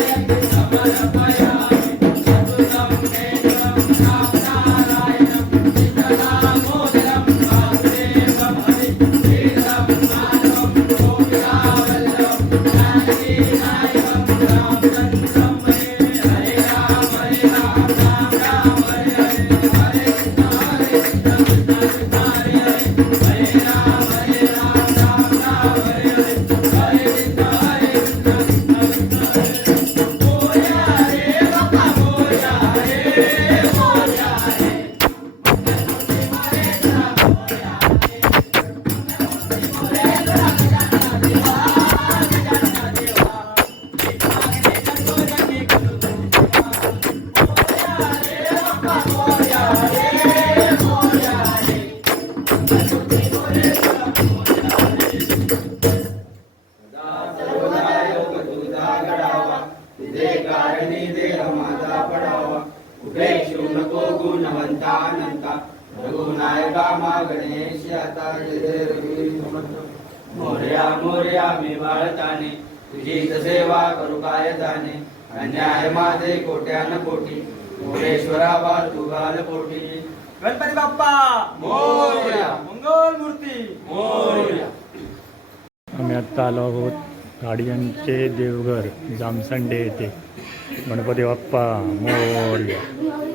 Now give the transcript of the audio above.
Bye. Ganesh आता मोर्या मोर्या मी बाळताने तुझी सेवा करू काय जाणे? अन्याय माझे कोट्यान कोटी मोरेश्वरा वा तू कोटी गणपती बाप्पा! मोर्या. मंगल मूर्ती! मोर्या. आम्ही आत्ता आलो आहोत गाडियांचे देवघर जामसंडे येथे. गणपती बाप्पा मोर्या.